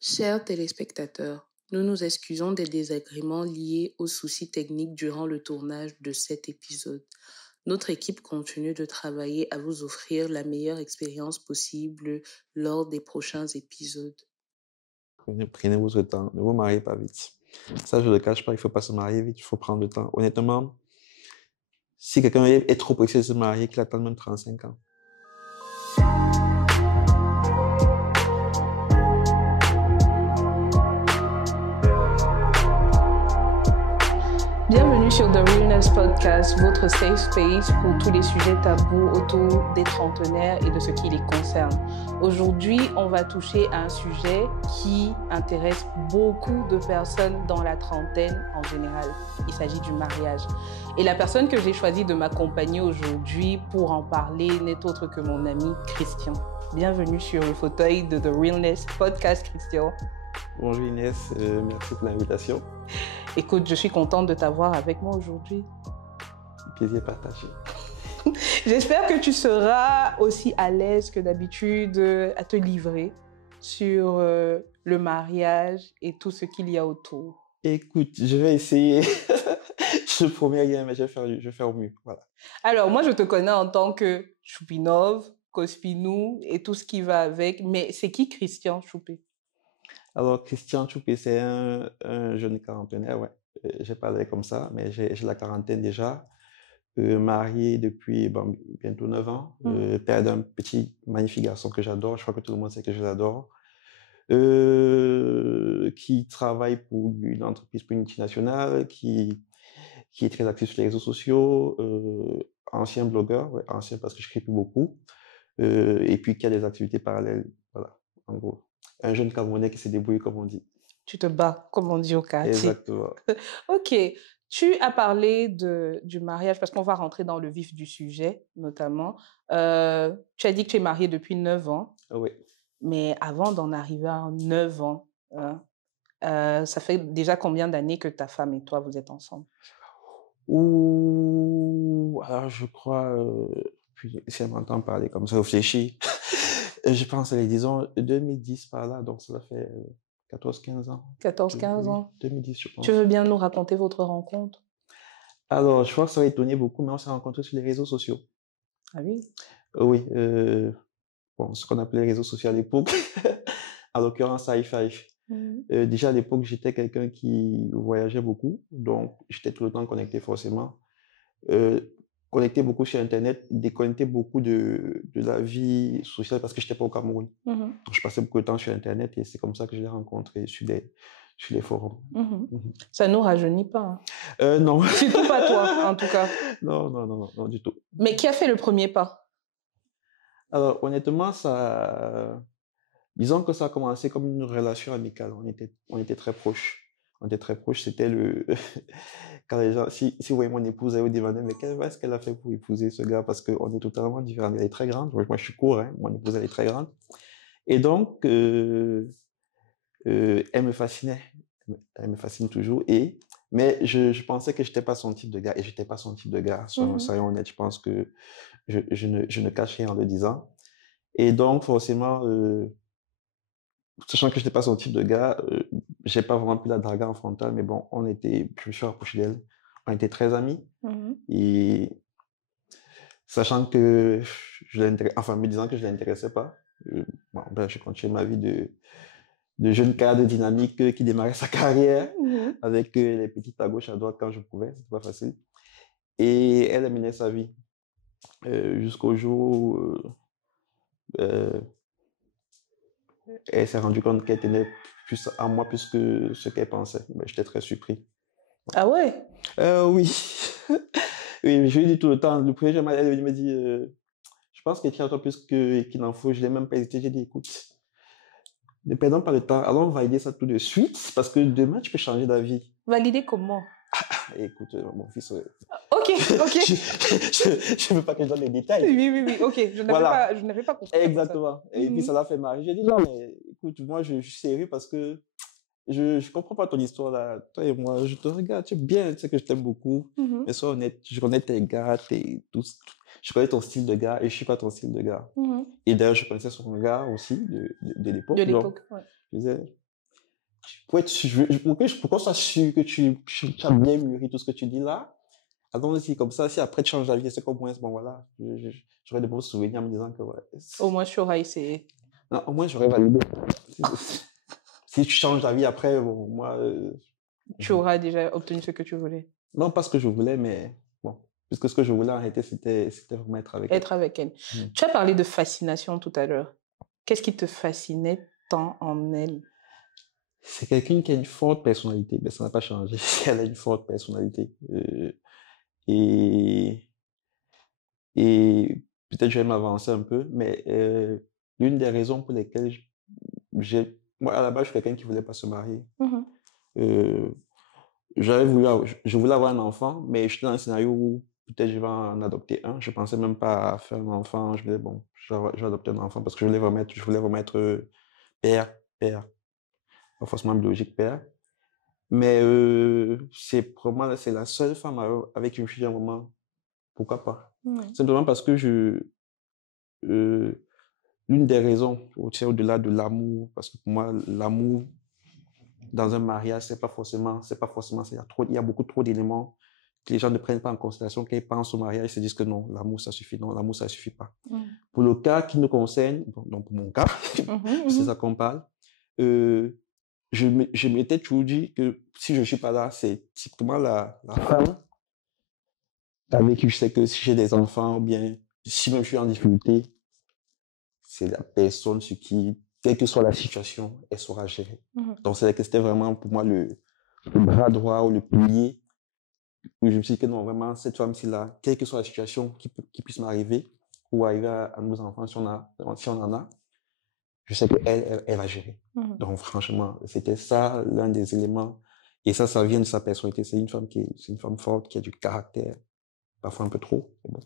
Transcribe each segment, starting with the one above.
Chers téléspectateurs, nous nous excusons des désagréments liés aux soucis techniques durant le tournage de cet épisode. Notre équipe continue de travailler à vous offrir la meilleure expérience possible lors des prochains épisodes. Prenez votre temps, ne vous mariez pas vite. Ça, je ne le cache pas, il ne faut pas se marier vite, il faut prendre le temps. Honnêtement, si quelqu'un est trop pressé de se marier, qu'il attende même 35 ans. Bienvenue sur The Realness Podcast, votre safe space pour tous les sujets tabous autour des trentenaires et de ce qui les concerne. Aujourd'hui, on va toucher à un sujet qui intéresse beaucoup de personnes dans la trentaine en général. Il s'agit du mariage. Et la personne que j'ai choisi de m'accompagner aujourd'hui pour en parler n'est autre que mon ami Christian. Bienvenue sur le fauteuil de The Realness Podcast, Christian. Bonjour Inès, merci pour l'invitation. Écoute, je suis contente de t'avoir avec moi aujourd'hui. Plaisir partagé. J'espère que tu seras aussi à l'aise que d'habitude à te livrer sur le mariage et tout ce qu'il y a autour. Écoute, je vais essayer. Je ne promets rien, mais je vais faire au mieux. Voilà. Alors, moi, je te connais en tant que Choupinov, Kospinou et tout ce qui va avec. Mais c'est qui Christian Choupé? Alors, Christian Choupé, c'est un jeune quarantenaire, ouais. J'ai parlé comme ça, mais j'ai la quarantaine déjà. Marié depuis bientôt 9 ans. Père d'un petit, magnifique garçon que j'adore. Je crois que tout le monde sait que je l'adore. Qui travaille pour une entreprise, pour une multinationale, qui est très actif sur les réseaux sociaux. Ancien blogueur, ouais, ancien parce que je n'écris plus beaucoup. Et puis qui a des activités parallèles. Voilà, en gros. Un jeune Camerounais qui s'est débrouillé, comme on dit. Tu te bats, comme on dit au quartier. Exactement. Ok. Tu as parlé du mariage parce qu'on va rentrer dans le vif du sujet, notamment. Tu as dit que tu es marié depuis 9 ans. Oui. Mais avant d'en arriver à 9 ans, hein, ça fait déjà combien d'années que ta femme et toi, vous êtes ensemble? Alors je crois, puis si elle m'entend parler comme ça, réfléchir, je pense, allez, disons 2010 par là, donc ça fait 14-15 ans. 14-15 Oui, ans. 2010, je pense. Tu veux bien nous raconter votre rencontre? Alors, je crois que ça va étonner beaucoup, mais on s'est rencontrés sur les réseaux sociaux. Ah oui? Oui, ce qu'on appelait les réseaux sociaux à l'époque, en l'occurrence Hi5. Déjà à l'époque, j'étais quelqu'un qui voyageait beaucoup, donc j'étais tout le temps connecté forcément. Connecté beaucoup sur Internet, déconnecté beaucoup de la vie sociale parce que je n'étais pas au Cameroun. Donc, je passais beaucoup de temps sur Internet et c'est comme ça que je l'ai rencontré sur les forums. Ça ne nous rajeunit pas. Non. Surtout pas toi, en tout cas. Non, du tout. Mais qui a fait le premier pas? Alors, honnêtement, disons que ça a commencé comme une relation amicale. On était très proches. On était très proches. C'était quand les gens, si vous voyez mon épouse, elle vous demandez, mais qu'est-ce qu'elle a fait pour épouser ce gars? Parce qu'on est totalement différents. Elle est très grande. Moi, je suis court, hein. Mon épouse, elle est très grande. Et donc, elle me fascinait. Elle me fascine toujours. Mais je pensais que je n'étais pas son type de gars. Et je n'étais pas son type de gars. Soyons honnêtes, je pense que je ne cache rien en le disant. Et donc, forcément, sachant que je n'étais pas son type de gars, j'ai pas vraiment pu la draguer en frontal, mais bon, je me suis rapproché d'elle. On était très amis. Et sachant que me disant que je ne l'intéressais pas, je continuais ma vie de jeune cadre dynamique qui démarrait sa carrière avec les petites à gauche, à droite quand je pouvais, c'était pas facile. Et elle menait sa vie jusqu'au jour où elle s'est rendue compte qu'elle tenait plus à moi plus que ce qu'elle pensait. J'étais très surpris. Ah ouais? Oui. Oui, je lui dis tout le temps. Le premier jour, elle me dit je pense que tu as toi plus qu'il n'en faut. Je n'ai même pas hésité. J'ai dit écoute, ne perdons pas le temps. Allons valider ça tout de suite parce que demain, tu peux changer d'avis. Valider comment? Écoute, mon fils. Ok. Je ne veux pas que je donne les détails. Oui. Ok, je n'avais pas compris. Exactement. Et puis ça l'a fait marrer. J'ai dit non, mais écoute, moi, je suis sérieux parce que je comprends pas ton histoire là. Toi et moi, je te regarde, tu es bien, tu sais que je t'aime beaucoup. Mais sois honnête, je connais tes gars, je connais ton style de gars et je suis pas ton style de gars. Et d'ailleurs, je connaissais son gars aussi de l'époque. De l'époque, ouais. Je disais, pour qu'on soit sûr que tu as bien mûri tout ce que tu dis là, allons-y comme ça. Si après tu changes d'avis, c'est qu'au moins, bon voilà, j'aurais de bons souvenirs en me disant que ouais. Au moins, tu auras essayé. Non, au moins, j'aurais validé. Si tu changes d'avis après, bon, moi. Tu auras déjà obtenu ce que tu voulais. Non, pas ce que je voulais, mais bon. Puisque ce que je voulais en réalité, c'était vraiment être avec elle. Être avec elle. Tu as parlé de fascination tout à l'heure. Qu'est-ce qui te fascinait tant en elle? C'est quelqu'un qui a une forte personnalité, mais ça n'a pas changé. Elle a une forte personnalité. Et peut-être je vais m'avancer un peu, mais l'une des raisons pour lesquelles moi, à la base, je suis quelqu'un qui ne voulait pas se marier. Euh, je voulais avoir un enfant, mais j'étais dans un scénario où peut-être je vais en adopter un. Je pensais même pas à faire un enfant. Je me disais, bon, je vais adopter un enfant parce que je voulais vraiment être père, pas forcément biologique père. Mais c'est la seule femme avec qui je me suis dit à un moment, pourquoi pas? Simplement parce que l'une des raisons, au-delà de l'amour, parce que pour moi, l'amour dans un mariage, c'est pas forcément, il y a beaucoup trop d'éléments que les gens ne prennent pas en considération quand ils pensent au mariage, ils se disent que non, l'amour ça suffit, non, l'amour ça suffit pas. Pour le cas qui nous concerne, donc pour mon cas, c'est ça qu'on parle, je m'étais toujours dit que si je suis pas là, c'est typiquement la femme avec qui je sais que si j'ai des enfants ou bien si même je suis en difficulté, c'est la personne sur qui, quelle que soit la situation, elle saura gérer. Donc c'était vraiment pour moi le bras droit ou le pilier où je me suis dit que non, vraiment, cette femme-ci là, quelle que soit la situation qui puisse m'arriver ou arriver à nos enfants si on en a, je sais qu'elle elle va gérer. Donc franchement, c'était ça l'un des éléments. Et ça vient de sa personnalité. C'est une femme forte qui a du caractère, parfois un peu trop. Bon.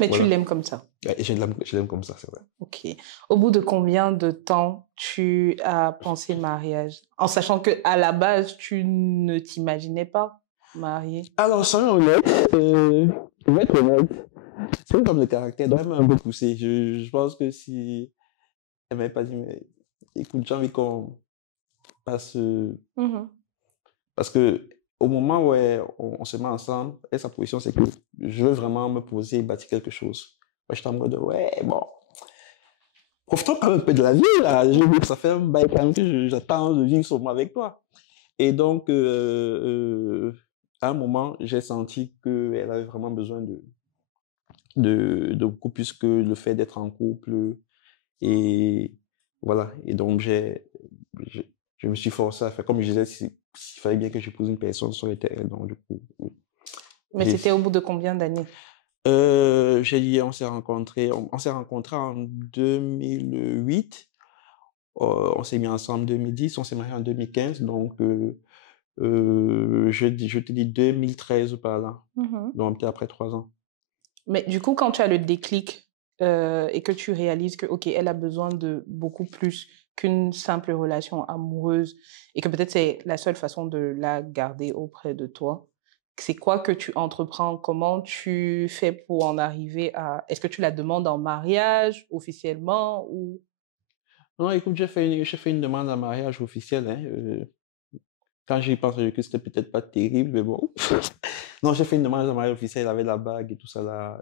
Mais voilà. Tu l'aimes comme ça? Ouais, je l'aime comme ça, c'est vrai. Ok. Au bout de combien de temps tu as pensé mariage? En sachant qu'à la base, tu ne t'imaginais pas marier. Alors, soyons honnête, je vais être honnête, c'est une femme de caractère, doit même un peu poussé. Je pense que si elle m'avait pas dit, mais écoute, j'ai envie qu'on passe. Parce que au moment où on se met ensemble, et sa position, c'est que je veux vraiment me poser et bâtir quelque chose. Moi, j'étais en mode, ouais, bon, profitons quand même un peu de la vie, là. Ça fait un bail quand même que j'attends de vivre seulement avec toi. Et donc, à un moment, j'ai senti qu'elle avait vraiment besoin de beaucoup plus que le fait d'être en couple. Et voilà. Et donc, je me suis forcé à faire, comme je disais, s'il fallait bien que j'épouse une personne, ça aurait été elle. Donc, du coup. Mais c'était au bout de combien d'années? On s'est rencontrés en 2008. On s'est mis ensemble en 2010, on s'est mariés en 2015. Donc, je te dis 2013 par là. Donc, peut-être après 3 ans. Mais du coup, quand tu as le déclic et que tu réalises que, OK, elle a besoin de beaucoup plus qu'une simple relation amoureuse et que peut-être c'est la seule façon de la garder auprès de toi, c'est quoi que tu entreprends? Comment tu fais pour en arriver à... Est-ce que tu la demandes en mariage officiellement ou... Non, écoute, j'ai fait une demande en mariage officielle. Hein, quand j'y pense, que c'était peut-être pas terrible, mais bon. Non, j'ai fait une demande en mariage officielle avec la bague et tout ça là.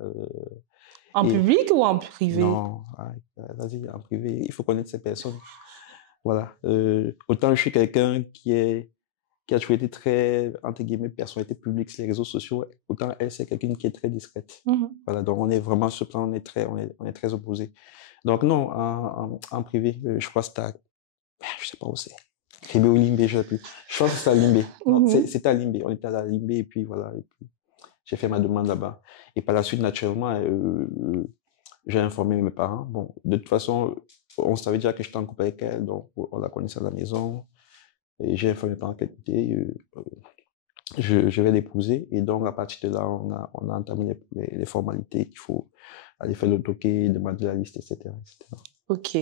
En public ou en privé? Non, vas-y, en privé. Il faut connaître ces personnes. Voilà. Autant je suis quelqu'un qui a toujours été très, entre guillemets, personnalité publique sur les réseaux sociaux, autant elle, c'est quelqu'un qui est très discrète. Voilà, donc on est vraiment sur ce plan, on est très opposés. Donc non, en privé, je crois que c'était je sais pas où c'est. Ribé ou Limbé, je ne sais plus. Je pense que c'était à Limbé. C'était à Limbé. On était à Limbé et puis voilà. Et puis, j'ai fait ma demande là-bas. Et par la suite, naturellement, j'ai informé mes parents. Bon, de toute façon, on savait déjà que j'étais en couple avec elle, donc on la connaissait à la maison. Et j'ai informé mes parents qu'elle était, je vais l'épouser. Et donc, à partir de là, on a entamé les formalités qu'il faut aller faire le toquet, demander la liste, etc. Ok.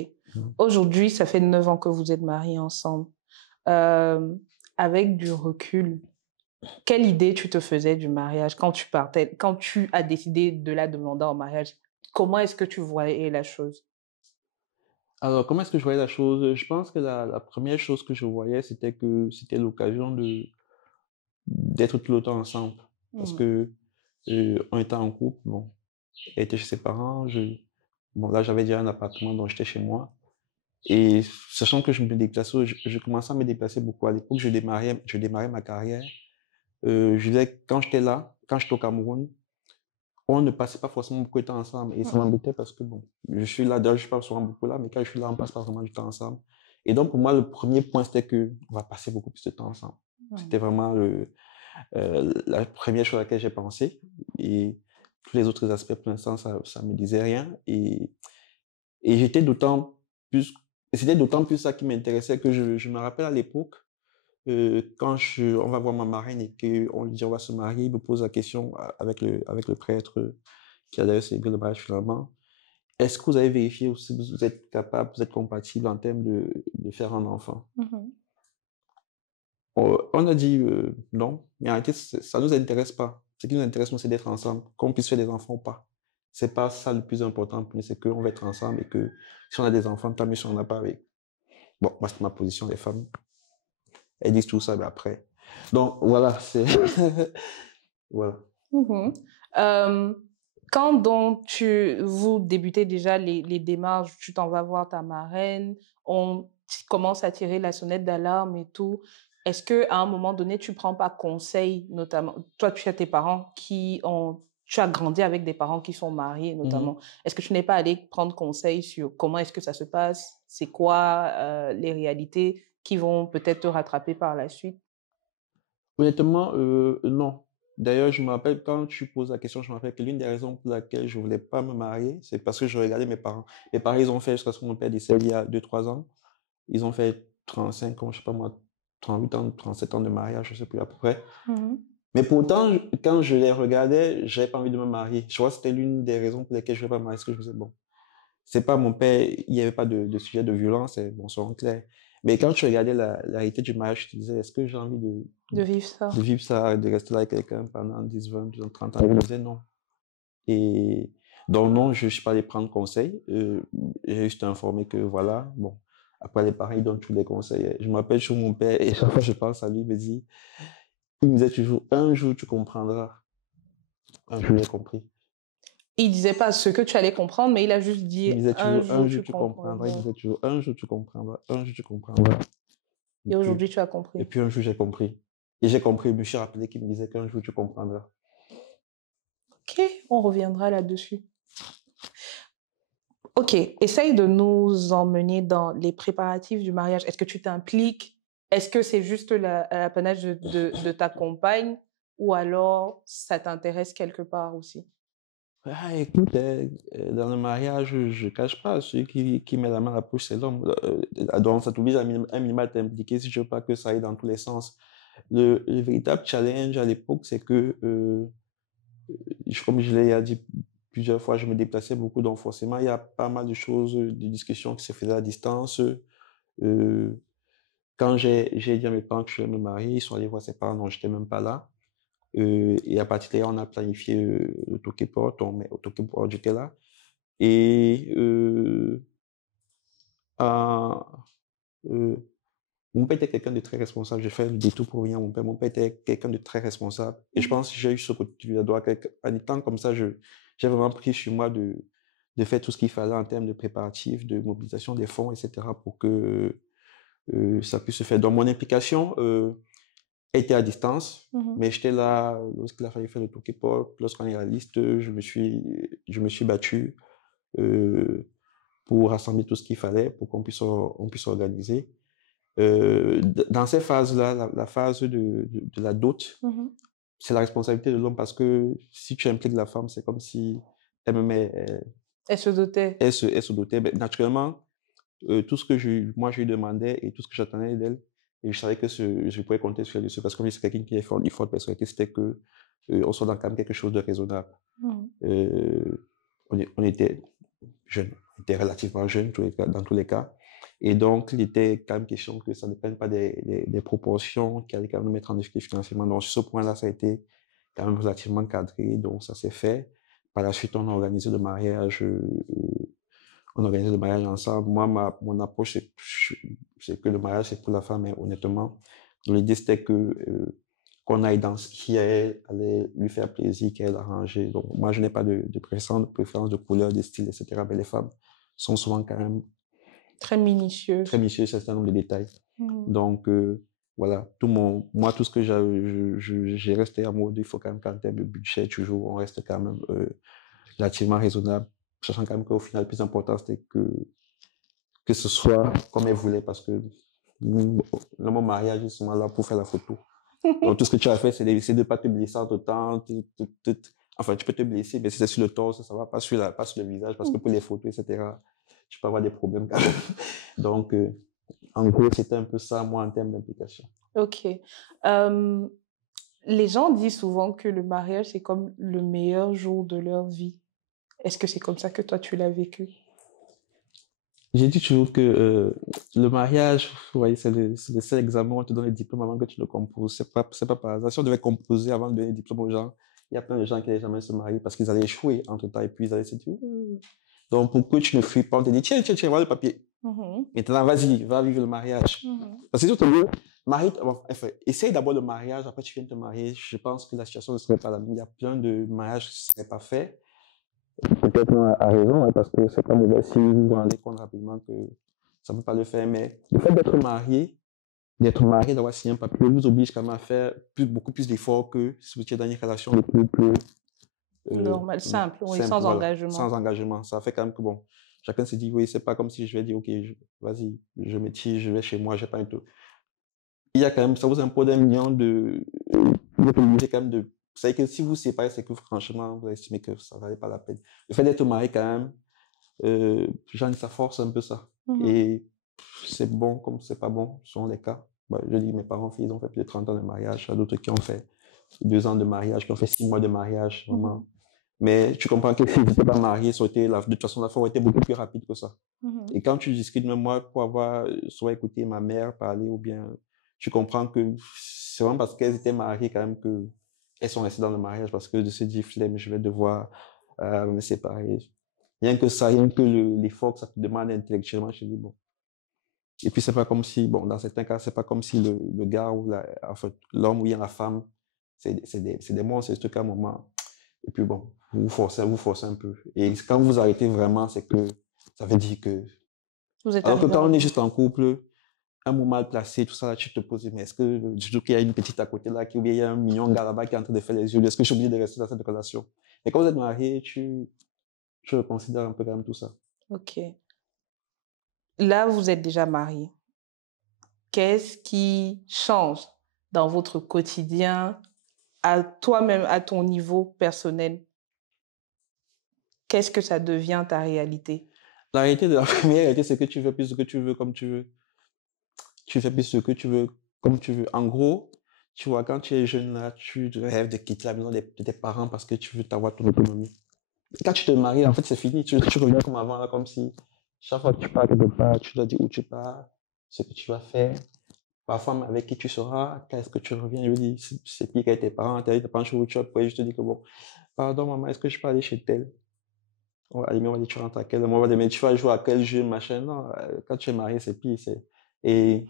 Aujourd'hui, ça fait 9 ans que vous êtes mariés ensemble. Avec du recul, quelle idée tu te faisais du mariage quand tu partais, quand tu as décidé de la demander en mariage? Comment est-ce que tu voyais la chose? Alors, comment est-ce que je voyais la chose? Je pense que la première chose que je voyais, c'était que c'était l'occasion d'être tout le temps ensemble. Parce Mhm. que on était en couple, bon, elle était chez ses parents, bon, là, j'avais déjà un appartement, donc j'étais chez moi. Et sachant que je me déplaçais, je commençais à me déplacer beaucoup. À l'époque, je démarrais ma carrière. Je disais, quand j'étais là, quand j'étais au Cameroun, on ne passait pas forcément beaucoup de temps ensemble. Et ça m'embêtait parce que, bon, je suis là, d'ailleurs, je suis pas souvent beaucoup là, mais quand je suis là, on passe pas vraiment du temps ensemble. Et donc, pour moi, le premier point, c'était que on va passer beaucoup plus de temps ensemble. C'était Mhm. vraiment la première chose à laquelle j'ai pensé. Et tous les autres aspects, pour l'instant, ça me disait rien. Et j'étais d'autant plus, et c'était d'autant plus ça qui m'intéressait que je me rappelle à l'époque, quand on va voir ma marraine et qu'on lui dit on va se marier, il me pose la question avec le prêtre qui a d'ailleurs célébré le mariage finalement. Est-ce que vous avez vérifié si vous êtes capable, vous êtes compatible en termes de faire un enfant? Mhm. On a dit non, mais en réalité, ça ne nous intéresse pas. Ce qui nous intéresse, nous, c'est d'être ensemble, qu'on puisse faire des enfants ou pas. C'est pas ça le plus important pour nous, c'est qu'on va être ensemble et que si on a des enfants, tant mieux si on n'en a pas avec. Bon, moi, c'est ma position, les femmes. Elles disent tout ça, mais après. Donc, voilà, c'est. Voilà. Mhm. Euh, Quand donc vous débutez déjà les démarches, tu t'en vas voir ta marraine, on commence à tirer la sonnette d'alarme et tout, est-ce que à un moment donné, tu prends pas conseil, notamment, toi, tu as tes parents tu as grandi avec des parents qui sont mariés, Mhm. notamment. Est-ce que tu n'es pas allé prendre conseil sur comment est-ce que ça se passe, c'est quoi les réalités qui vont peut-être te rattraper par la suite? Honnêtement, non. D'ailleurs, je me rappelle quand tu poses la question, je me rappelle que l'une des raisons pour laquelle je voulais pas me marier, c'est parce que je regardais mes parents. Mes parents, ils ont fait jusqu'à ce que mon père décède il y a 2, 3 ans. Ils ont fait 35 ans, je sais pas moi, 38 ans, 37 ans de mariage, je sais plus à peu près. Mhm. Mais pourtant, quand je les regardais, j'avais pas envie de me marier. Je vois que c'était l'une des raisons pour lesquelles je ne voulais pas me marier. Parce que je me disais, bon, c'est pas mon père, il n'y avait pas de sujet de violence, bon, soyons clairs. Mais quand tu regardais la réalité du mariage, tu te disais, est-ce que j'ai envie De vivre ça. de vivre ça, de rester là avec quelqu'un pendant 10, 20, 30 ans? Je me disais non. Et donc, non, je ne suis pas allé prendre conseil. J'ai juste informé que voilà, bon. Après, les parents, ils donnent tous les conseils. Je m'appelle sur mon père et chaque fois que je pense à lui, il me disait toujours, un jour tu comprendras. Un jour j'ai compris. Il disait pas ce que tu allais comprendre, mais il a juste Il dit me disait un toujours, un jour jour tu tu comprendras. Il me comprendras. disait toujours, un jour tu comprendras. Un jour tu comprendras. Et Et puis, aujourd'hui, tu as et compris. puis un jour j'ai compris. Et j'ai compris, je me suis rappelé qu'il me disait qu'un jour tu comprendras. Ok, on reviendra là-dessus. Ok, essaye de nous emmener dans les préparatifs du mariage. Est-ce que tu t'impliques? Est-ce que c'est juste l'apanage de ta compagne ou alors ça t'intéresse quelque part aussi? Ah, écoute, dans le mariage, je ne cache pas, celui qui met la main à la poche, c'est l'homme. Donc, ça t'oblige un minimum à t'impliquer si tu veux pas que ça aille dans tous les sens. Le véritable challenge à l'époque, c'est que, comme je l'ai dit plusieurs fois, je me déplaçais beaucoup, donc forcément, il y a pas mal de choses, de discussions qui se faisaient à distance. Euh, Quand j'ai dit à mes parents que je voulais me marier, ils sont allés voir ses parents, non, j'étais même pas là. Et à partir de là, on a planifié le Tokeport, au Tokeport, j'étais là. Et à- euh, mon père était quelqu'un de très responsable. J'ai fait le détour pour venir à mon père. Mon père était quelqu'un de très responsable. Et je Mhm. pense que j'ai eu ce côté du doigt. En étant comme ça, j'ai vraiment pris sur moi de faire tout ce qu'il fallait en termes de préparatifs, de mobilisation des fonds, etc. pour que ça puisse se faire. Donc, mon implication était à distance, Mhm. mais j'étais là lorsqu'il a fallu faire le Tokeport. Lorsqu'on est à la liste, je me suis battu euh, pour rassembler tout ce qu'il fallait pour on puisse organiser. Dans ces phases-là, la phase de la dot, Mhm. c'est la responsabilité de l'homme parce que si tu impliques la femme, c'est comme si elle-même, Elle se dotait. elle se dotait. Ben, naturellement, tout ce que moi je lui demandais et tout ce que j'attendais d'elle, et je savais que je pouvais compter sur elle dessus parce que lui, c'est quelqu'un qui est fort, une forte personnalité, c'était que on soit dans quand même quelque chose de raisonnable. Mhm. On était jeunes, on était relativement jeunes dans tous les cas. Et donc, il était quand même question que ça ne dépende pas des proportions qui allaient quand même nous mettre en difficulté financièrement. Donc, sur ce point-là, ça a été quand même relativement cadré. Donc, ça s'est fait. Par la suite, on a organisé le mariage on organise le mariage ensemble. Moi, mon approche, c'est que le mariage, c'est pour la femme, mais honnêtement, l'idée, c'était qu'on aille dans ce qui allait lui faire plaisir, qu'elle arranger. Donc, moi, je n'ai pas de préférence de couleur, de style, etc. Mais les femmes sont souvent quand même Très minutieuses. très minutieuses sur un certain nombre de détails. Donc, voilà, moi, tout ce que j'ai resté à mode, il faut quand même qu'en termes de budget, toujours, on reste quand même relativement raisonnable, sachant quand même qu'au final, le plus important, c'était que ce soit comme elle voulait, parce que le mot mariage est souvent là pour faire la photo. Donc, tout ce que tu as fait, c'est de ne pas te blesser en temps. Enfin, tu peux te blesser, mais si c'est sur le torse, ça va pas sur le visage, parce que pour les photos, etc., tu peux avoir des problèmes quand même. Donc, en gros, c'était un peu ça, moi, en termes d'implication. Ok. Les gens disent souvent que le mariage, c'est comme le meilleur jour de leur vie. Est-ce que c'est comme ça que toi, tu l'as vécu? J'ai dit toujours que le mariage, ouais, c'est le seul examen où on te donne le diplôme avant que tu le composes. C'est pas par hasard. Si on devait composer avant de donner le diplôme aux gens, il y a plein de gens qui n'allaient jamais se marier parce qu'ils allaient échouer entre temps et puis ils allaient se dire, donc pour que tu ne fuis pas, on te dit, tiens, voilà le papier. Maintenant, vas-y, va vivre le mariage. Parce que si on te dit, enfin, essaye d'abord le mariage, après tu viens te marier, je pense que la situation ne serait pas la même. Il y a plein de mariages qui ne seraient pas faits. Peut-être à raison, hein, parce que c'est pas mauvais si vous vous rendez compte rapidement que ça ne peut pas le faire, mais le fait d'être marié, d'avoir signé un papier, vous oblige quand même à faire beaucoup plus d'efforts que si vous étiez dans une relation de couple normal, simple, oui, sans voilà, engagement. sans engagement. Ça fait quand même que bon, chacun se dit, oui, c'est pas comme si je vais dire, ok, vas-y, je me tire, je vais chez moi, j'ai pas un tout. Il y a quand même, ça vous impose un million vous êtes obligé quand même de. Vous savez que si vous séparez, c'est que franchement, vous estimez que ça ne valait pas la peine. Le fait d'être marié, quand même, ça force un peu ça. Et c'est bon comme c'est pas bon, selon les cas. Bah, je dis, mes parents, ils ont fait plus de 30 ans de mariage. Il y a d'autres qui ont fait 2 ans de mariage, qui ont fait 6 mois de mariage, vraiment. Mais tu comprends que s'ils n'étaient pas mariés, de toute façon, la fin aurait été beaucoup plus rapide que ça. Et quand tu discutes, même moi, pour avoir soit écouté ma mère parler ou bien, tu comprends que c'est vraiment parce qu'elles étaient mariées quand même qu'elles sont restées dans le mariage parce que de se dire, flemme, je vais devoir me séparer. Rien que ça, rien que l'effort que ça te demande intellectuellement, je te dis, bon. Et puis, c'est pas comme si, bon, dans certains cas, c'est pas comme si le gars ou enfin, l'homme ou bien la femme, c'est des monstres, c'est ce truc à un moment. Et puis, bon, vous forcez un peu. Et quand vous arrêtez vraiment, c'est que ça veut dire que. Vous êtes Alors que quand on est juste en couple, un mot mal placé, tout ça, là, tu te poses, mais est-ce que, surtout qu'il y a une petite à côté là, ou bien il y a un mignon gars là-bas qui est en train de faire les yeux, est-ce que je suis obligé de rester dans cette relation? Et quand vous êtes marié, tu reconsidères un peu quand même tout ça. Ok. Là, vous êtes déjà marié. Qu'est-ce qui change dans votre quotidien, à toi-même, à ton niveau personnel? Qu'est-ce que ça devient ta réalité? La réalité de la première réalité, c'est que tu fais plus ce que tu veux comme tu veux. Tu fais plus ce que tu veux comme tu veux. En gros, tu vois, quand tu es jeune, là, tu rêves de quitter la maison de tes parents parce que tu veux t'avoir ton autonomie. Quand tu te maries, en fait, c'est fini. Tu reviens comme avant, là, comme si chaque fois que tu pars quelque part, tu dois dire où tu pars, ce que tu vas faire, parfois avec qui tu seras, qu'est-ce que tu reviens. Je dis, c'est pire qu'avec tes parents, tes parents, où tu vas, je te dis que bon, pardon, maman, est-ce que je peux aller chez tel? On va dire, tu rentres à quel moment, mais tu vas jouer à quel jeu, machin. Non, quand tu es marié, c'est pire. Et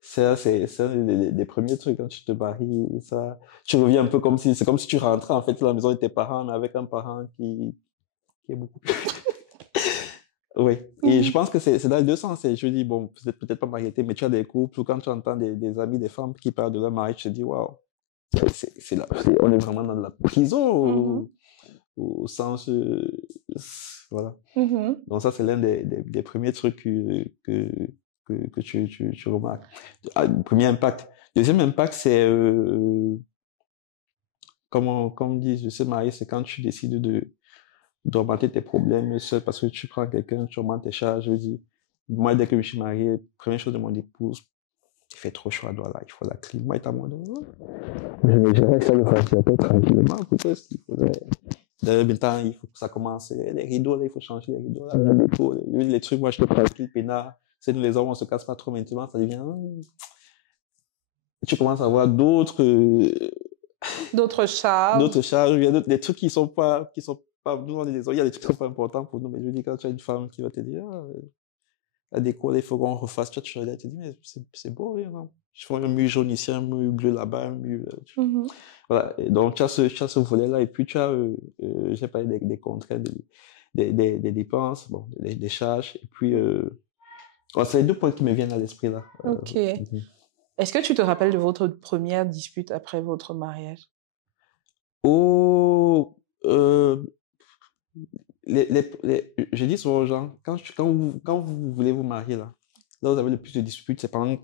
ça, c'est un des premiers trucs quand tu te maries. Ça, tu reviens un peu comme si, c'est comme si tu rentrais en fait à la maison de tes parents, mais avec un parent qui est beaucoup plus. Oui. Et je pense que c'est dans les deux sens. Je dis, bon, peut-être pas marié, mais tu as des couples où quand tu entends des amis, des femmes qui parlent de leur mariage, tu te dis, waouh, on est vraiment dans la prison au sens. Voilà. Donc, ça, c'est l'un des premiers trucs que tu remarques. Premier impact. Deuxième impact, c'est, comme on dit, se marier, c'est quand tu décides d'augmenter tes problèmes seul parce que tu prends quelqu'un, tu augmentes tes charges. Je dis, moi, dès que je suis marié, première chose de mon épouse, il fait trop chaud à Douala, il faut la clim. Moi, il t'a demandé, je reste à le ventilateur tranquillement, pourquoi est-ce qu'il faudrait. D'ailleurs, maintenant, il faut que ça commence. Les rideaux, là, il faut changer les rideaux, là, les trucs, moi, je te pratique, peinard. C'est nous, les hommes, on se casse pas trop maintenant, ça devient. Tu commences à avoir d'autres charges. D'autres charges, il y a des trucs qui sont nous, on est des hommes, il y a des trucs qui sont pas importants pour nous, mais je dis, quand tu as une femme qui va te dire, ah, la déco, là, il faut qu'on refasse, tu regardes, tu te dis, mais c'est beau, oui, non? Je fais un mur jaune ici, un mur bleu là-bas, un mur. Mhm. Voilà. Et donc, tu as ce volet-là, et puis tu as, j'ai parlé des contraintes, des dépenses, bon, des charges, et puis, ouais, c'est les deux points qui me viennent à l'esprit là. Ok. Mhm. Est-ce que tu te rappelles de votre première dispute après votre mariage? Oh, euh, je dis souvent aux gens, quand vous voulez vous marier là vous avez le plus de disputes, c'est pendant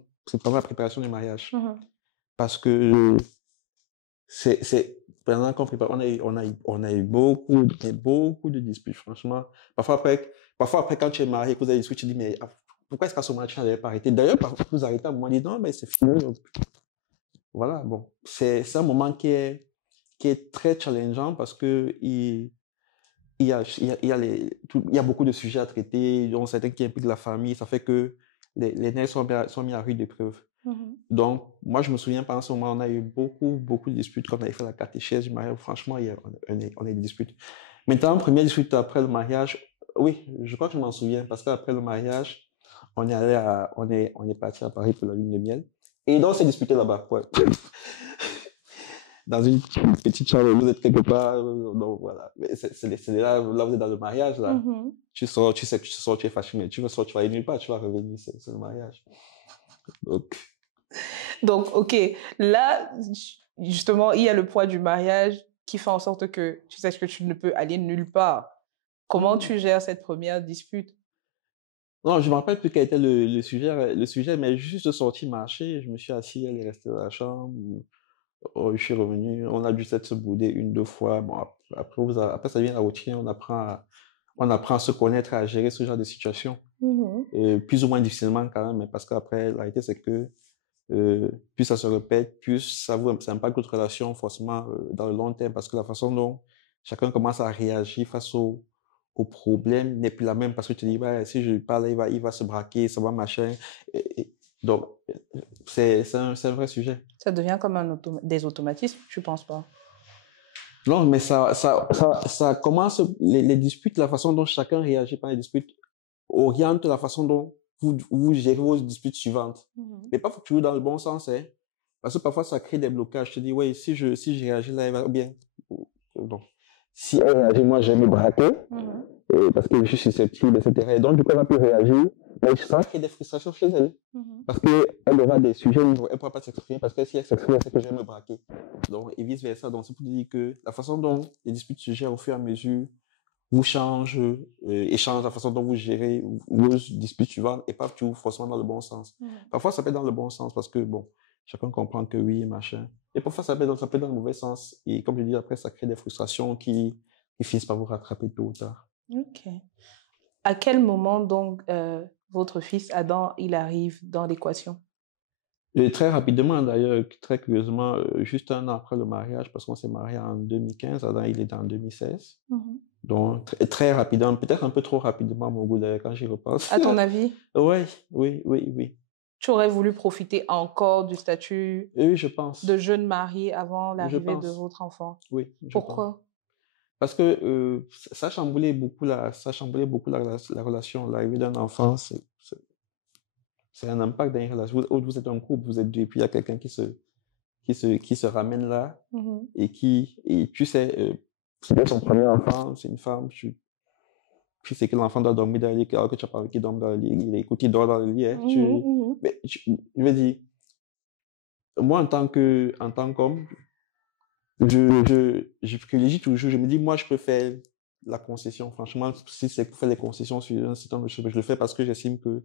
la préparation du mariage. Mhm. Parce que pendant qu'on prépare, on a eu beaucoup de disputes, franchement. Parfois après, quand tu es marié, que vous avez des disputes, tu te dis, mais pourquoi est-ce qu'à ce moment tu n'avais pas arrêté? D'ailleurs, parfois, vous arrêtez à un moment, on dit, non, mais c'est fini. Voilà, bon. C'est un moment qui est très challengeant parce que il y a beaucoup de sujets à traiter, dont certains qui impliquent la famille. Ça fait que les nerfs sont mis à rude épreuve. Mhm. Donc, moi, je me souviens, pendant ce moment, on a eu beaucoup de disputes quand on avait fait la catéchèse du mariage. Franchement, on a eu des disputes. Maintenant, première dispute après le mariage, oui, je crois que je m'en souviens, parce qu'après le mariage, on est parti à Paris pour la lune de miel. Et donc, on s'est disputé là-bas, quoi. Dans une petite chambre, vous êtes quelque part, donc voilà. Mais c'est là, vous êtes dans le mariage, là. Mhm. Tu sors, tu sais que tu sors, tu es fâché, mais tu vas aller nulle part, tu vas revenir, c'est le mariage. Donc, Donc, ok, là, justement, il y a le poids du mariage qui fait en sorte que tu saches que tu ne peux aller nulle part. Comment tu gères cette première dispute? non, je ne me rappelle plus quel était le sujet, mais juste sorti marcher, je me suis assis, elle est restée dans la chambre, oh, je suis revenu, on a dû peut-être se bouder une, deux fois. Bon, après ça devient la routine, on apprend à se connaître, à gérer ce genre de situation. Mhm. Plus ou moins difficilement quand même, mais parce qu'après, la réalité, c'est que plus ça se répète, plus ça impacte votre relation forcément dans le long terme, parce que la façon dont chacun commence à réagir face au problème n'est plus la même, parce que tu te dis, ouais, si je lui parle, il va se braquer, ça va machin. Donc, c'est un vrai sujet. Ça devient comme des automatismes, tu penses pas? Non, mais ça commence, les disputes, la façon dont chacun réagit pendant les disputes, oriente la façon dont vous gérez vos disputes suivantes. Mhm. Mais pas toujours dans le bon sens, hein. Parce que parfois, ça crée des blocages. Je te dis, ouais, si je réagis là, elle va bien. Donc, si elle réagit, moi, je vais me braquer, Mhm. parce que je suis susceptible, etc. Et donc, du coup, elle va plus réagir. Mais ça crée des frustrations chez elle. Mhm. Parce qu'elle aura des sujets où elle ne pourra pas s'exprimer, parce que si elle s'exprime, c'est que je vais me braquer. Donc, et vice-versa. Donc, c'est pour te dire que la façon dont les disputes se gèrent au fur et à mesure, vous échange la façon dont vous gérez vos disputes suivantes et pas toujours forcément dans le bon sens. Mhm. Parfois, ça peut être dans le bon sens parce que, bon, chacun comprend que oui, machin. Et parfois, ça peut être dans le mauvais sens. Et comme je dis, après, ça crée des frustrations qui finissent par vous rattraper tôt ou tard. Ok. À quel moment donc votre fils Adam il arrive dans l'équation? Et très rapidement, d'ailleurs, très curieusement, juste un an après le mariage, parce qu'on s'est marié en 2015, Adam, il est en 2016. Mhm. Donc, très rapidement, peut-être un peu trop rapidement, à mon goût, d'ailleurs, quand j'y repense. À ton avis, Ouais, oui. tu aurais voulu profiter encore du statut Et oui, je pense. de jeune marié avant Je l'arrivée de pense. votre enfant? Oui, je pense. Pourquoi? Parce que ça chamboulait beaucoup la relation. L'arrivée d'un enfant, c'est un impact dans une relation. Vous êtes un couple, vous êtes deux, et puis il y a quelqu'un qui se ramène là, Mhm. et tu sais, c'est son premier enfant, c'est une femme, tu sais que l'enfant doit dormir dans le lit, alors que tu n'as pas envie qu'il dorme dans le lit. Écoute, il dort dans le lit, hein, Mhm, mhm. mais je veux dire, moi, en tant qu'homme, je privilégie toujours, je me dis, moi, je peux faire la concession. Franchement, si c'est pour faire des concessions sur un certain nombre de choses, je le fais parce que j'estime que,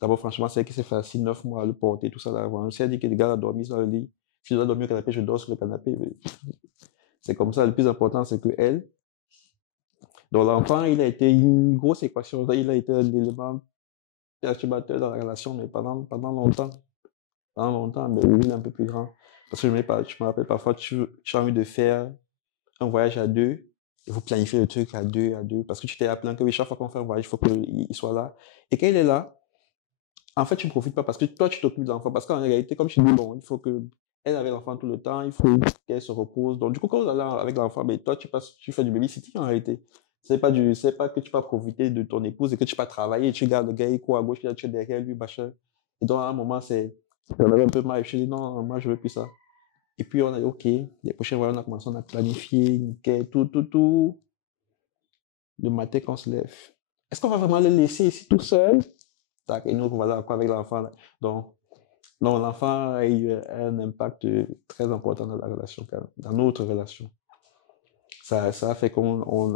d'abord, franchement, c'est que c'est facile, 9 mois à le porter, tout ça là. Avant. Si elle dit que le gars a dormi dans le lit, si je dois dormir au canapé, je dors sur le canapé. Mais c'est comme ça. Le plus important, c'est que elle. Donc, l'enfant, il a été une grosse équation. Il a été un élément perturbateur dans la relation, mais pendant longtemps. Pendant longtemps, mais lui, il est un peu plus grand. Parce que je me rappelle parfois, tu as envie de faire un voyage à deux, et vous planifiez le truc à deux, parce que tu t'es appelé que oui, chaque fois qu'on fait un voyage, il faut qu'il soit là. Et quand il est là, en fait, tu ne profites pas parce que toi, tu t'occupes de l'enfant. Parce qu'en réalité, comme je dis, bon, il faut que Elle avait l'enfant tout le temps, il faut qu'elle se repose. Donc, du coup, quand vous allez avec l'enfant, mais toi, tu fais du babysitting en réalité. C'est pas que tu vas profiter de ton épouse et que tu vas travailler, tu gardes le gars, il court à gauche, tu es derrière lui, machin. Et donc, à un moment, j'en avais un peu marre. Je me suis dit, non, moi, je veux plus ça. Et puis, on a dit, OK, les prochains voyages, on a commencé, on a planifié, nickel, tout. Le matin, quand on se lève, est-ce qu'on va vraiment le laisser ici tout seul? Tac, et nous, voilà, quoi, avec l'enfant, là. Donc, non, l'enfant a eu un impact très important dans la relation, quand même, dans notre relation. Ça a fait on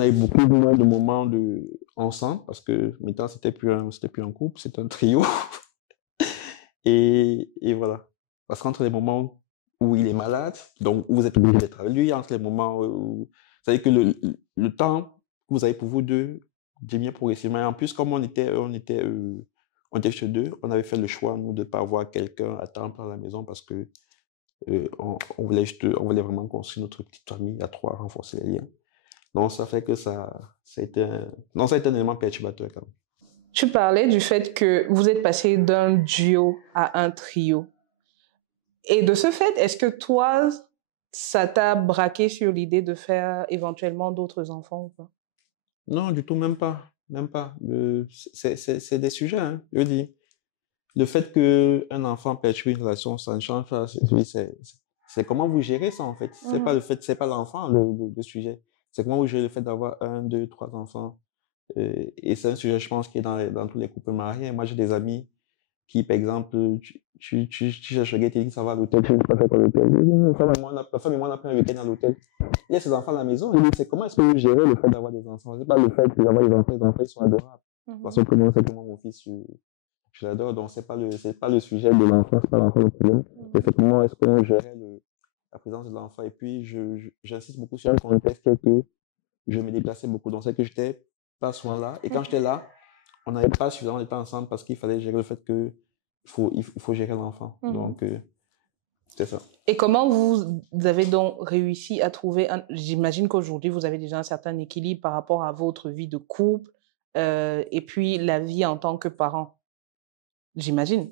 a eu beaucoup moins de moments ensemble parce que maintenant, c'était plus un couple, c'était un trio. Et voilà. Parce qu'entre les moments où il est malade, donc où vous êtes obligé d'être avec lui, entre les moments où... C'est-à-dire que le temps que vous avez pour vous deux diminue progressivement. Et en plus, comme on était chez deux, on avait fait le choix, nous, de ne pas avoir quelqu'un à temps plein à la maison parce que on voulait vraiment construire notre petite famille à trois, renforcer les liens. Donc, ça fait que ça a été un élément perturbateur quand même. Tu parlais du fait que vous êtes passé d'un duo à un trio. Et de ce fait, est-ce que toi, ça t'a braqué sur l'idée de faire éventuellement d'autres enfants ou pas? Non, du tout, même pas. Même pas. C'est des sujets, hein, je dis. Le fait qu'un enfant perturbe une relation, ça ne change pas. C'est comment vous gérez ça, en fait. C'est pas l'enfant, le sujet. C'est comment vous gérez le fait d'avoir un, deux, trois enfants. Et c'est un sujet, je pense, qui est dans tous les couples mariés. Moi, j'ai des amis qui, par exemple, tu cherches le gars, tu dis que ça va à l'hôtel, tu ne peux pas faire quoi à l'hôtel. La femme et moi, on a pris un week-end à l'hôtel. Il y a ses enfants à la maison. Il dit, c'est comment est-ce que vous gérez le fait d'avoir des enfants? C'est pas le fait d'avoir des enfants, les enfants, ils sont adorables. Parce que tout le monde sait que moi, mon fils, je l'adore. Donc, c'est pas le sujet de l'enfant, c'est pas l'enfant le problème. Mais c'est comment est-ce qu'on gérait la présence de l'enfant. Et puis, j'insiste beaucoup sur un contexte qui est que je me déplaçais beaucoup. Donc, c'est que j'étais pas souvent là. Et quand j'étais là, on n'avait pas suffisamment de temps ensemble parce qu'il fallait gérer le fait que il faut gérer l'enfant. Donc, c'est ça. Et comment vous avez donc réussi à trouver j'imagine qu'aujourd'hui, vous avez déjà un certain équilibre par rapport à votre vie de couple et puis la vie en tant que parent. J'imagine.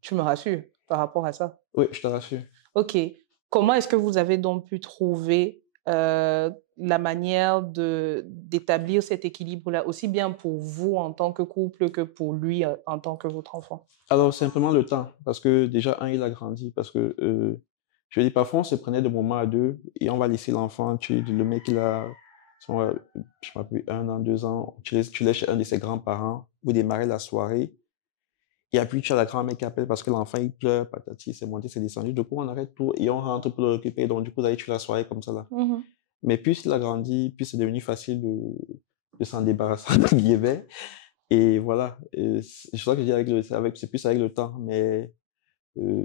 Tu me rassures par rapport à ça. Oui, je te rassure. OK. Comment est-ce que vous avez donc pu trouver la manière d'établir cet équilibre-là, aussi bien pour vous en tant que couple que pour lui en tant que votre enfant? Alors, simplement le temps. Parce que déjà, il a grandi. Parce que, je dis, parfois, on se prenait des moments à deux et on va laisser l'enfant. Le mec, il a, je ne sais pas plus, 1 an, 2 ans. Tu laisses chez un de ses grands-parents. Vous démarrez la soirée. Et puis, tu as la grand-mère qui appelle parce que l'enfant, il pleure, patati, c'est monté, c'est descendu. Du coup, on arrête tout et on rentre pour le récupérer. Donc, du coup, vous allez tuer la soirée comme ça, là. Mais plus il a grandi, plus c'est devenu facile de s'en débarrasser, entre guillemets. Et voilà. Je crois que je dis c'est plus avec le temps. Mais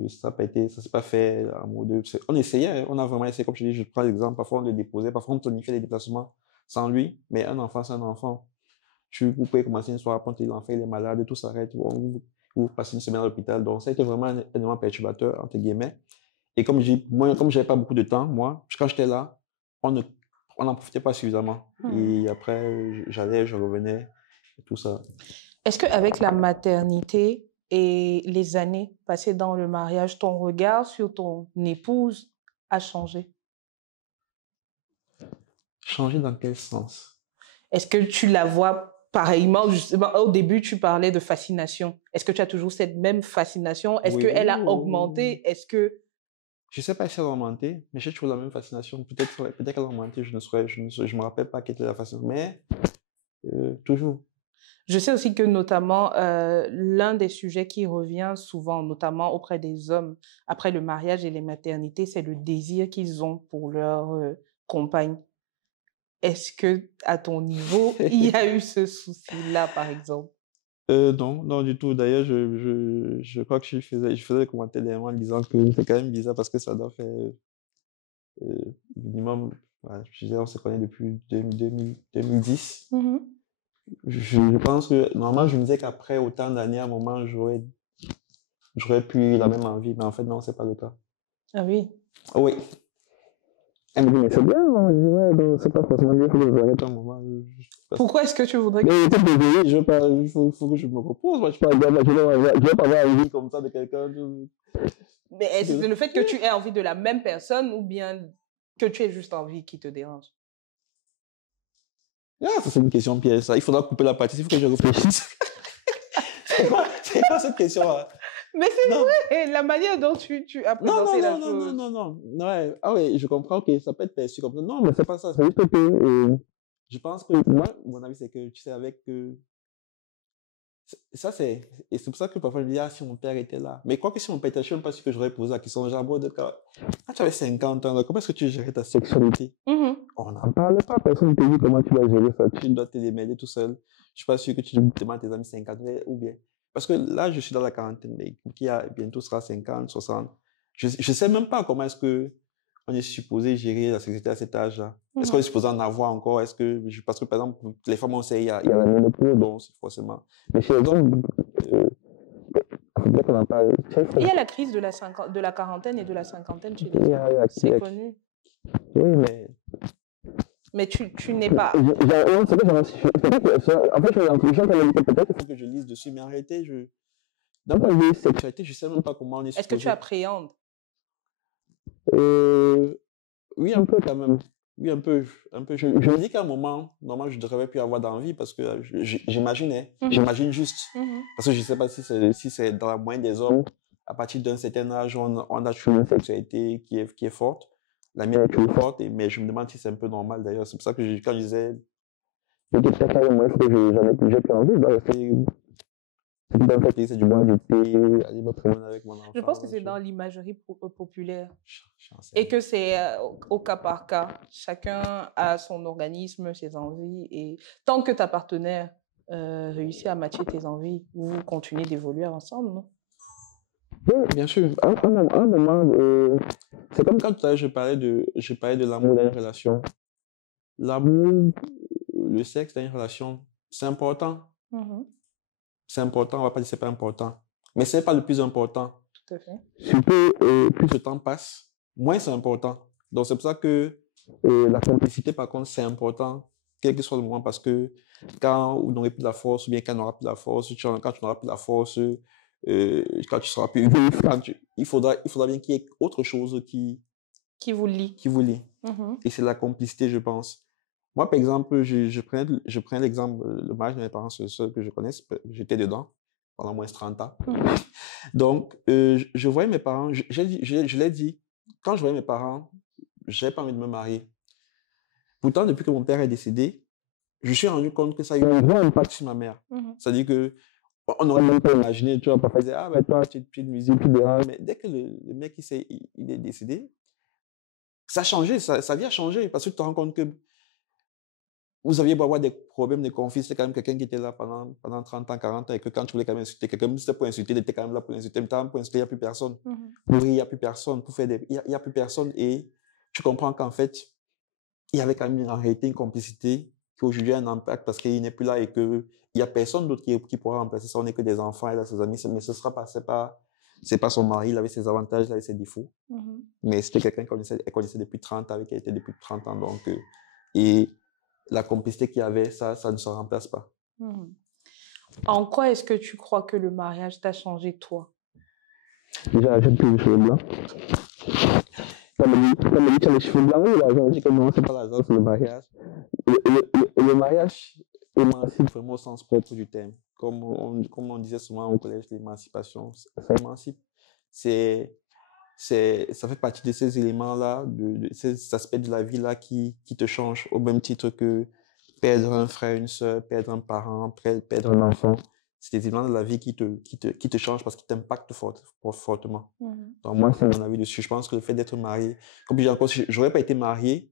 ça s'est pas fait en mode. On essayait, on a vraiment essayé. Comme je dis, je prends l'exemple. Parfois, on le déposait, parfois, on planifiait les déplacements sans lui. Mais un enfant, c'est un enfant. Vous pouvez commencer une soirée, quand l'enfant il est malade, tout s'arrête. Vous passez une semaine à l'hôpital. Donc, ça a été vraiment un élément perturbateur, entre guillemets. Et comme je dis, moi, comme j'avais pas beaucoup de temps, moi, quand j'étais là, on n'en profitait pas suffisamment. Et après, j'allais, je revenais, et tout ça. Est-ce qu'avec la maternité et les années passées dans le mariage, ton regard sur ton épouse a changé? Changer dans quel sens? Est-ce que tu la vois pareillement? Justement, au début, tu parlais de fascination. Est-ce que tu as toujours cette même fascination? Est-ce qu'elle a augmenté? Est-ce que... Je ne sais pas si elle a augmenté, mais j'ai toujours la même fascination. Peut-être qu'elle a augmenté, je me rappelle pas quelle était la fascination, mais toujours. Je sais aussi que notamment, l'un des sujets qui revient souvent, notamment auprès des hommes, après le mariage et les maternités, c'est le désir qu'ils ont pour leur compagne. Est-ce que, à ton niveau, il y a eu ce souci-là, par exemple? Non, non du tout. D'ailleurs, je crois que je faisais des commentaires dernièrement en disant que c'est quand même bizarre parce que ça doit faire minimum, je disais, on se connaît depuis 2010. Je pense que, normalement, je me disais qu'après autant d'années, à un moment, j'aurais plus la même envie, mais en fait, non, c'est pas le cas. Ah oui? Oui. Elle me dit, mais c'est bien, non? Je dis, ouais, c'est pas forcément bien, il faut que je arrête un moment. Pourquoi est-ce que tu voudrais Mais écoute, désolé, faut que je me repose. Moi, je vais pas avoir envie comme ça de quelqu'un. Mais est-ce que c'est le fait que tu aies envie de la même personne ou bien que tu aies juste envie qui te dérange? Ah, ça, c'est une question piège, ça. Il faudra couper la partie, il faut que je réfléchisse. C'est quoi cette question-là? Mais c'est vrai, la manière dont tu as présenté la chose. Non. Ouais. Ah oui, je comprends, ok, ça peut être perçu comme ça. Non, mais c'est pas ça. C'est juste que je pense que moi, mon avis, c'est que tu sais, avec ça, et c'est pour ça que parfois je me dis, ah, si mon père était là. Mais quoi que si mon père était là, je suis même pas sûr que j'aurais posé la question. Genre, bon, quand tu avais 50 ans, là, comment est-ce que tu gérais ta sexualité? On n'en parle pas, personne ne te dit comment tu vas gérer ça. Tu dois te démêler tout seul. Je suis pas sûr que tu demandes à tes amis 50 ou bien. Parce que là, je suis dans la quarantaine, mais qui a bientôt sera 50, 60. Je sais même pas comment est-ce que on est supposé gérer la sexualité à cet âge-là. Est-ce qu'on est supposé en avoir encore? Parce que, par exemple, les femmes, on sait, il y a la ménopause, donc forcément. Mais chez les hommes, qu'on en parle. Il y a la crise de la quarantaine et de la cinquantaine chez les hommes. C'est connu. Oui, mais... Mais tu n'es pas... En fait, je suis en train de dire peut-être qu'il faut que je lise dessus, mais en réalité, dans ma sexualité, je ne sais même pas comment on est supposé... Est-ce que tu appréhendes? Oui, un peu quand même. Oui, un peu. Je me dis qu'à un moment, normalement, je ne devrais plus avoir d'envie parce que j'imaginais. J'imagine juste. Parce que je ne sais pas si c'est dans la moyenne des hommes, à partir d'un certain âge, on a toujours une sexualité qui est forte. La mienne est toujours forte, mais je me demande si c'est un peu normal d'ailleurs. C'est pour ça que quand je disais, peut-être à moi, j'ai plus envie de rester. C'est dans le fait, c'est du bon du thé, aller me promener avec mon enfant. Je pense que c'est dans l'imagerie populaire et que c'est au cas par cas. Chacun a son organisme, ses envies et tant que ta partenaire réussit à matcher tes envies, vous continuez d'évoluer ensemble, non? Oui, bien sûr. Un moment, c'est comme quand tout à l'heure je parlais de l'amour dans une relation. L'amour, le sexe dans une relation, c'est important. C'est important, on va pas dire que c'est pas important. Mais c'est pas le plus important. Tout à fait. Surtout, plus le temps passe, moins c'est important. Donc c'est pour ça que la complicité, par contre, c'est important, quel que soit le moment, parce que quand vous n'aurez plus la force, ou bien quand on n'aura plus la force, quand tu n'auras plus la force, quand tu seras plus vif, il faudra bien qu'il y ait autre chose qui vous lie. Et c'est la complicité, je pense. Moi, par exemple, je prends l'exemple, le mariage de mes parents, c'est le seul que je connaisse. J'étais dedans pendant moins de 30 ans. Donc, je voyais mes parents, je l'ai dit, quand je voyais mes parents, je n'avais pas envie de me marier. Pourtant, depuis que mon père est décédé, je me suis rendu compte que ça a eu un grand impact sur ma mère. C'est-à-dire que on n'aurait même pas imaginé, tu vois, papa disait, ah ben toi, tu es de musique, tu déranges. Mais dès que le mec il est décédé, ça a changé, sa vie a changé, parce que tu te rends compte que vous aviez beau avoir des problèmes de conflits, c'était quand même quelqu'un qui était là pendant 30 ans, 40 ans, et que quand tu voulais quand même insulter quelqu'un, c'était pour insulter, il était quand même là pour insulter, mais pour insulter, il n'y a plus personne. Pour rire, il n'y a plus personne. Pour faire il n'y a plus personne, et tu comprends qu'en fait, il y avait quand même en réalité une complicité qui aujourd'hui a un impact parce qu'il n'est plus là et qu'il n'y a personne d'autre qui pourra remplacer ça. On n'est que des enfants, il a ses amis, mais ce sera pas, c'est pas son mari, il avait ses avantages, il avait ses défauts. Mais c'était quelqu'un qu'elle connaissait depuis 30 ans, avec qui elle était depuis 30 ans. Donc, et la complicité qu'il y avait, ça ne se remplace pas. En quoi est-ce que tu crois que le mariage t'a changé, toi? Déjà, j'aime plus les cheveux blancs. Comme me dit, tu as les cheveux blancs, oui, là, je dis que non, c'est pas l'argent, c'est le mariage. Le mariage émancipe vraiment au sens propre du terme. Comme on disait souvent au collège, l'émancipation, ça émancipe. Ça fait partie de ces éléments-là, de ces aspects de la vie-là qui te changent, au même titre que perdre un frère, une sœur, perdre un parent, perdre un enfant. C'est des éléments de la vie qui te changent parce qu'ils t'impactent fortement. Donc moi, c'est mon avis dessus. Je pense que le fait d'être marié, comme je dis encore, si j'aurais pas été marié,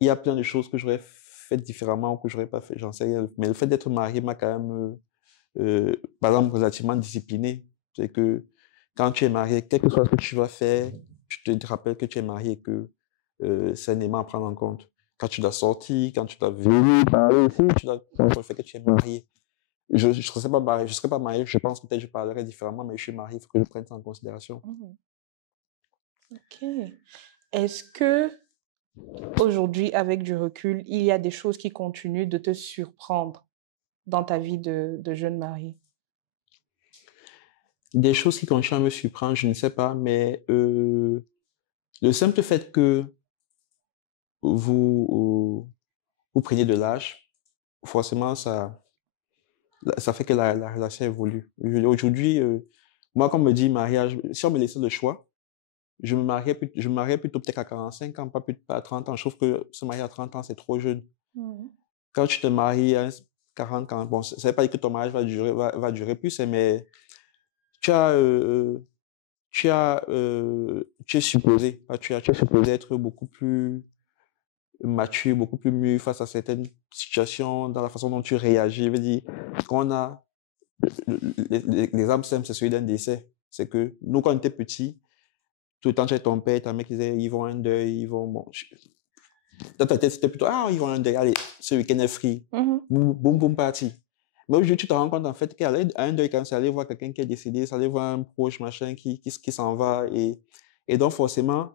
il y a plein de choses que j'aurais faites différemment ou que j'aurais pas fait, j'en sais rien. Mais le fait d'être marié m'a quand même, par exemple, relativement discipliné. C'est que quand tu es marié, quel que soit ce que tu vas faire, tu te rappelles que tu es marié et que c'est un élément à prendre en compte. Quand tu dois sortir, quand tu dois venir parler aussi, tu dois prendre le fait que tu es marié. Je ne serais pas marié, je pense que peut-être je parlerais différemment, mais je suis marié, il faut que je prenne ça en considération. Ok. Est-ce que Aujourd'hui, avec du recul, il y a des choses qui continuent de te surprendre dans ta vie de jeune marié. Des choses qui continuent à me surprendre, je ne sais pas, mais le simple fait que vous, vous preniez de l'âge, forcément, ça fait que la relation évolue. Aujourd'hui, moi, quand on me dit mariage, si on me laissait le choix, je me marierais plutôt peut-être à 45 ans, pas à 30 ans. Je trouve que se marier à 30 ans, c'est trop jeune. Mhm. Quand tu te maries à 40 ans, bon, ça ne veut pas dire que ton mariage va durer plus, hein, mais tu as, tu es supposé, tu es supposé être beaucoup plus mature, beaucoup plus mûr face à certaines situations, dans la façon dont tu réagis. Je veux dire, quand on a l'exemple simple, c'est celui d'un décès. C'est que nous, quand on était petits, tout le temps, tu as ton père, ta mère qui disait, ils vont à un deuil, ils vont, bon, dans ta tête, c'était plutôt, ah, ils vont à un deuil, allez, ce week-end est free. Mhm. Boum, boum, boum, parti. Mais aujourd'hui, tu te rends compte, en fait, qu'aller à un deuil, quand c'est aller voir quelqu'un qui est décédé, c'est aller voir un proche, machin, qui s'en va. Et donc, forcément,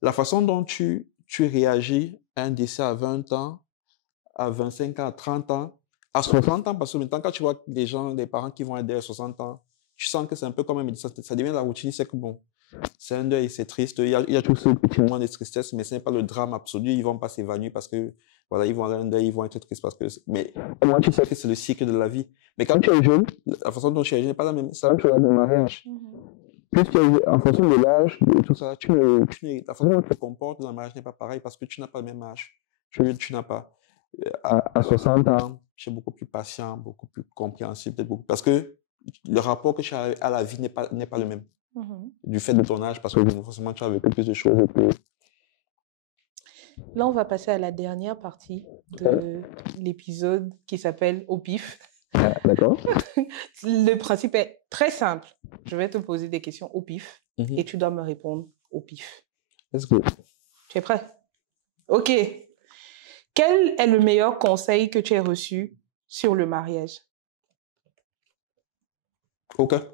la façon dont tu réagis à un décès à 20 ans, à 25 ans, à 30 ans, à 60 ans, parce que maintenant, quand tu vois des gens, des parents qui vont aider à 60 ans, tu sens que c'est un peu comme un ça devient la routine, c'est que bon, c'est un deuil, c'est triste, il y a tout ce petit moment de tristesse, mais ce n'est pas le drame absolu, ils vont pas s'évanouir parce que, voilà, ils vont aller à un deuil, ils vont être tristes parce que, mais moi, tu sais que c'est le cycle de la vie. Mais quand tu es jeune, la façon dont tu es jeune n'est pas la même, c'est la même chose avec le mariage. Plus tu es, en fonction de l'âge, de tout ça, la façon dont tu te comportes dans le mariage n'est pas pareille parce que tu n'as pas le même âge. Tu n'as pas. À 60 ans, je suis beaucoup plus patient, beaucoup plus compréhensible, peut-être beaucoup, parce que le rapport que tu as à la vie n'est pas le même. Mhm. Du fait de ton âge, parce que forcément, tu as vécu plus de choses. Là, on va passer à la dernière partie de l'épisode qui s'appelle Au pif. Ah, d'accord. Le principe est très simple. Je vais te poser des questions au pif et tu dois me répondre au pif. Let's go. Tu es prêt? Ok. Quel est le meilleur conseil que tu aies reçu sur le mariage? Aucun.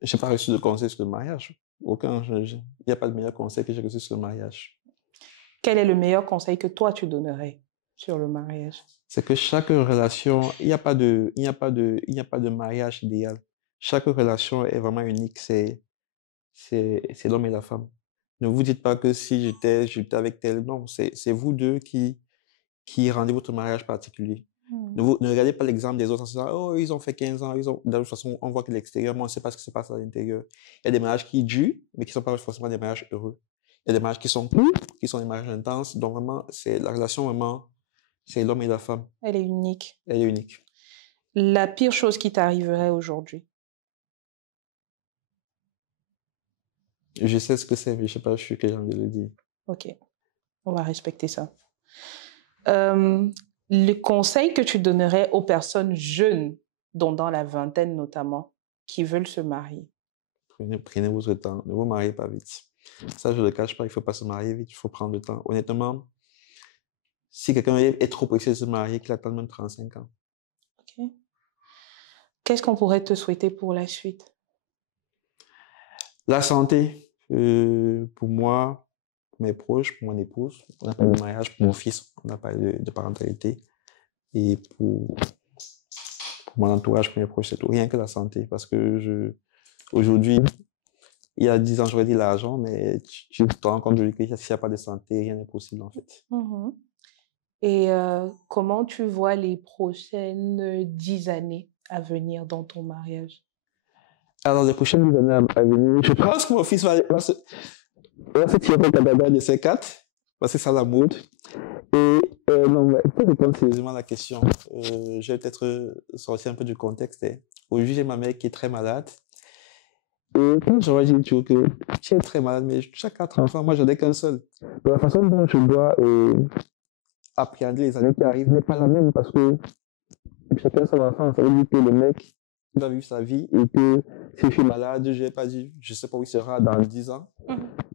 Je n'ai pas reçu de conseil sur le mariage. Aucun. Il n'y a pas de meilleur conseil que j'ai reçu sur le mariage. Quel est le meilleur conseil que toi, tu donnerais sur le mariage? C'est que chaque relation, il n'y a pas de mariage idéal. Chaque relation est vraiment unique. C'est l'homme et la femme. Ne vous dites pas que si j'étais avec tel. Non, c'est vous deux qui rendez votre mariage particulier. Ne regardez pas l'exemple des autres en se disant, oh, ils ont fait 15 ans, de toute façon, on voit que l'extérieur, mais on ne sait pas ce qui se passe à l'intérieur. Il y a des mariages qui durent, mais qui ne sont pas forcément des mariages heureux. Il y a des mariages qui sont courts, qui sont des mariages intenses. Donc vraiment, c'est la relation vraiment, c'est l'homme et la femme. Elle est unique. Elle est unique. La pire chose qui t'arriverait aujourd'hui? Je sais ce que c'est, mais je ne sais pas, je suis que j'ai envie de le dire. Ok, on va respecter ça. Le conseil que tu donnerais aux personnes jeunes, dont dans la vingtaine notamment, qui veulent se marier? Prenez votre temps, ne vous mariez pas vite. Ça, je ne le cache pas, il ne faut pas se marier vite, il faut prendre le temps. Honnêtement, si quelqu'un est trop pressé de se marier, qu'il attend même 35 ans. Ok. Qu'est-ce qu'on pourrait te souhaiter pour la suite? La santé, pour moi, pour mes proches, pour mon épouse. On a parlé de mariage pour mon fils, on a parlé de parentalité. Et pour mon entourage, pour mes proches, c'est tout. Rien que la santé. Parce que aujourd'hui, il y a 10 ans, j'aurais dit l'argent, mais tu te rends compte que s'il n'y a pas de santé, rien n'est possible en fait. Et comment tu vois les prochaines 10 années à venir dans ton mariage? Alors, les prochaines 10 années à venir, je pense que mon fils va se tirer au Canada de C4, parce que c'est ça la mode. Et non, pour répondre sérieusement à la question, je vais peut-être sortir un peu du contexte. Aujourd'hui, j'ai ma mère qui est très malade. Et quand j'aurais dit que tu es très malade, mais chaque 4 enfants, moi, j'en ai qu'un seul. De la façon dont je dois appréhender les années qui arrivent n'est pas la même parce que chacun son enfant, ça veut dire que le mec va vivre sa vie et que si je suis malade, je n'ai pas dit, je ne sais pas où il sera dans 10 ans,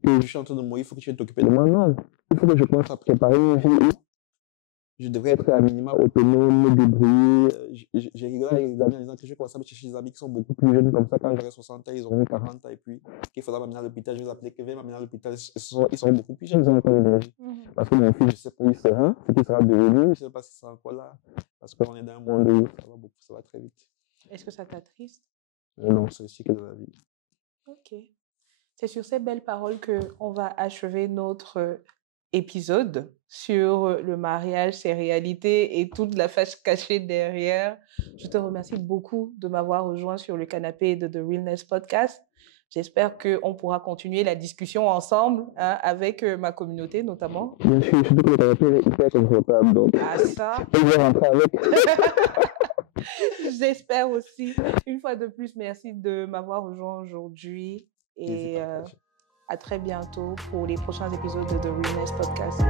et je suis en train de mourir, il faut que tu t'occupes de moi. Non, il faut que je commence à préparer une vie je devrais être à minima autonome, me débrouiller. J'ai rigolé avec les amis en disant que je vais commencer à me chercher des amis qui sont beaucoup plus jeunes, comme ça, quand j'aurai 60 ans, ils auront 40 ans, et puis qu'il faudra m'amener à l'hôpital, je vais les appeler, que viens m'amener à l'hôpital, ils sont beaucoup plus jeunes, ils ont encore l'énergie. Parce que mon fils, je sais pas où il sera, ce qu'il sera devenu, je ne sais pas si c'est encore là, parce qu'on est dans un monde où ça va très vite. Est-ce que ça t'attriste? Non, c'est le cycle de la vie. Ok. C'est sur ces belles paroles qu'on va achever notre épisode sur le mariage, ses réalités et toute la face cachée derrière. Je te remercie beaucoup de m'avoir rejoint sur le canapé de The Realness Podcast. J'espère qu'on pourra continuer la discussion ensemble, hein, avec ma communauté notamment. Bien sûr, surtout que le canapé est hyper confortable, donc ça. Je vais rentrer avec. J'espère aussi. Une fois de plus, merci de m'avoir rejoint aujourd'hui et à très bientôt pour les prochains épisodes de The Realness Podcast.